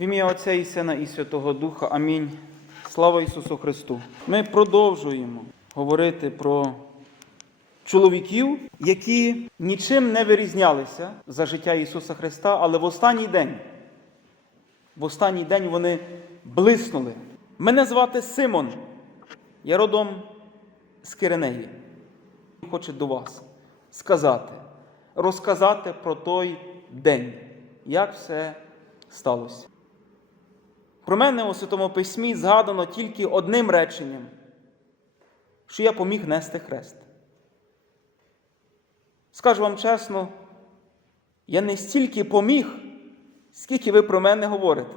В ім'я Отця і Сина і Святого Духа. Амінь. Слава Ісусу Христу. Ми продовжуємо говорити про чоловіків, які нічим не вирізнялися за життя Ісуса Христа, але в останній день, в останній день вони блиснули. Мене звати Симон. Я родом з Киренеї. Хочу до вас сказати, розказати про той день, як все сталося. Про мене у Святому Письмі згадано тільки одним реченням, що я поміг нести хрест. Скажу вам чесно, я не стільки поміг, скільки ви про мене говорите.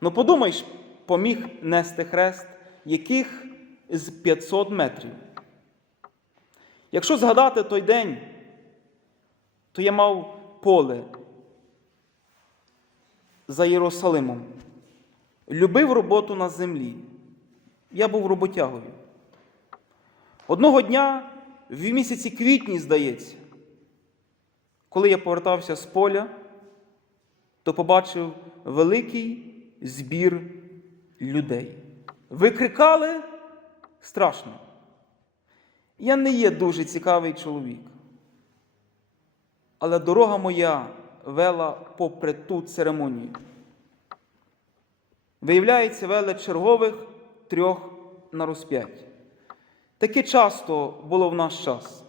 Ну подумай, поміг нести хрест, яких з 500 метрів. Якщо згадати той день, то я мав поле за Єрусалимом. Любив роботу на землі. Я був роботягою. Одного дня, в місяці квітні, здається, коли я повертався з поля, то побачив великий збір людей. Викрикали страшно. Я не є дуже цікавий чоловік. Але дорога моя вела попри ту церемонію. Виявляється, вели чергових трьох на розп'ять. Таке часто було в наш час.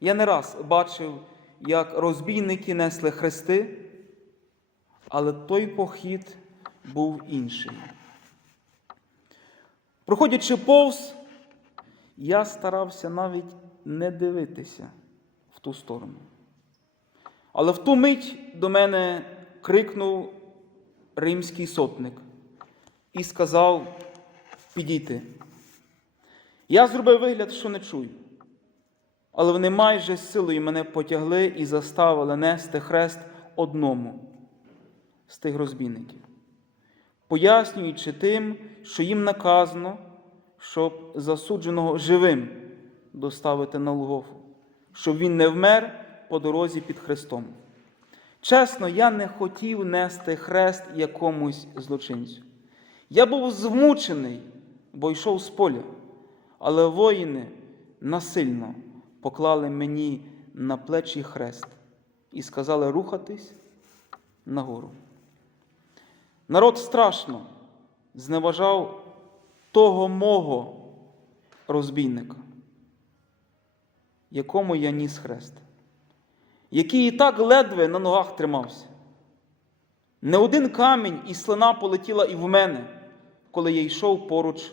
Я не раз бачив, як розбійники несли хрести, але той похід був інший. Проходячи повз, я старався навіть не дивитися в ту сторону. Але в ту мить до мене крикнув римський сотник і сказав підійти. Я зробив вигляд, що не чую. Але вони майже силою мене потягли і заставили нести хрест одному з тих розбійників, пояснюючи тим, що їм наказано, щоб засудженого живим доставити на Лугофу, щоб він не вмер по дорозі під хрестом. Чесно, я не хотів нести хрест якомусь злочинцю. Я був змучений, бо йшов з поля, але воїни насильно поклали мені на плечі хрест і сказали рухатись нагору. Народ страшно зневажав того мого розбійника, якому я ніс хрест, який і так ледве на ногах тримався. Не один камінь і слина полетіла і в мене, коли я йшов поруч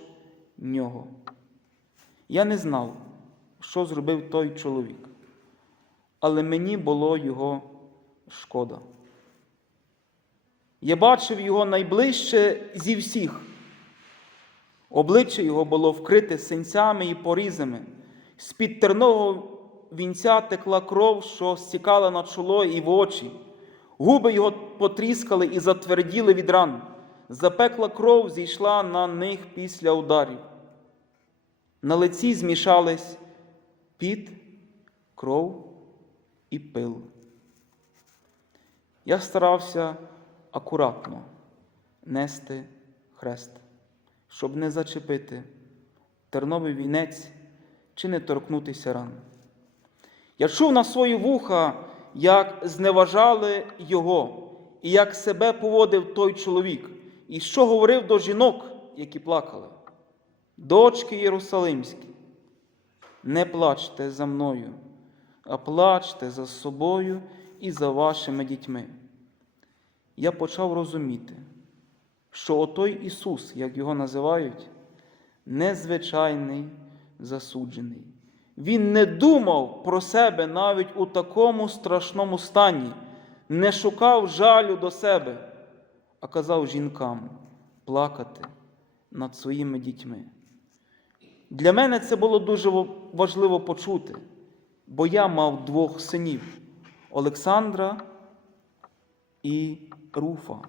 нього. Я не знав, що зробив той чоловік, але мені було його шкода. Я бачив його найближче зі всіх. Обличчя його було вкрите синцями і порізами. З-під терного вінця текла кров, що стікала на чоло і в очі. Губи його потріскали і затверділи від ран. Запекла кров зійшла на них після ударів. На лиці змішались під, кров і пил. Я старався акуратно нести хрест, щоб не зачепити терновий вінець чи не торкнутися ран. Я чув на свої вуха, як зневажали його, і як себе поводив той чоловік, і що говорив до жінок, які плакали. Дочки Єрусалимські, не плачте за мною, а плачте за собою і за вашими дітьми. Я почав розуміти, що отой Ісус, як його називають, незвичайний засуджений. Він не думав про себе навіть у такому страшному стані, не шукав жалю до себе, а казав жінкам плакати над своїми дітьми. Для мене це було дуже важливо почути, бо я мав двох синів Олександра і Руфа,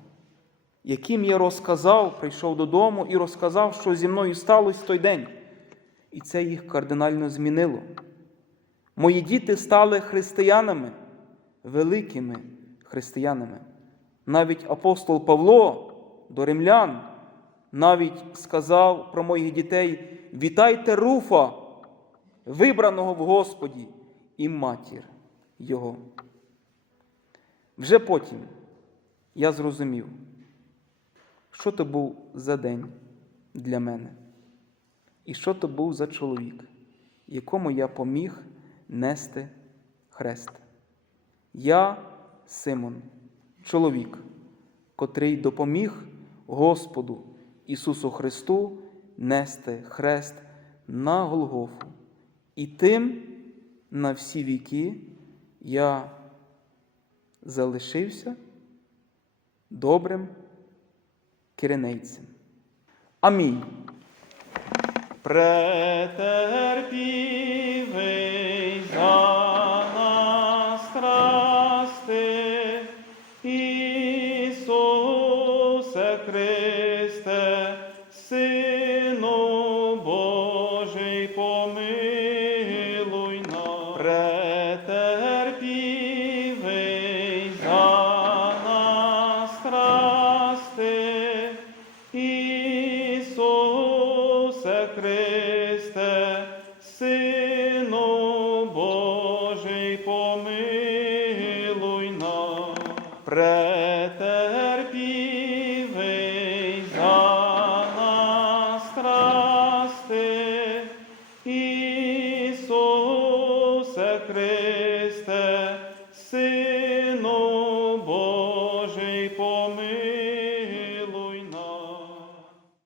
яким я розказав, прийшов додому і розказав, що зі мною сталося той день. І це їх кардинально змінило. Мої діти стали християнами, великими християнами. Навіть апостол Павло до римлян навіть сказав про моїх дітей: вітайте Руфа, вибраного в Господі, і матір Його. Вже потім я зрозумів, що то був за день для мене, і що то був за чоловік, якому я поміг нести хрест. Я, Симон, чоловік, котрий допоміг Господу Ісусу Христу нести хрест на Голгофу. І тим на всі віки я залишився добрим киринейцем. Амінь. Претерпівий за He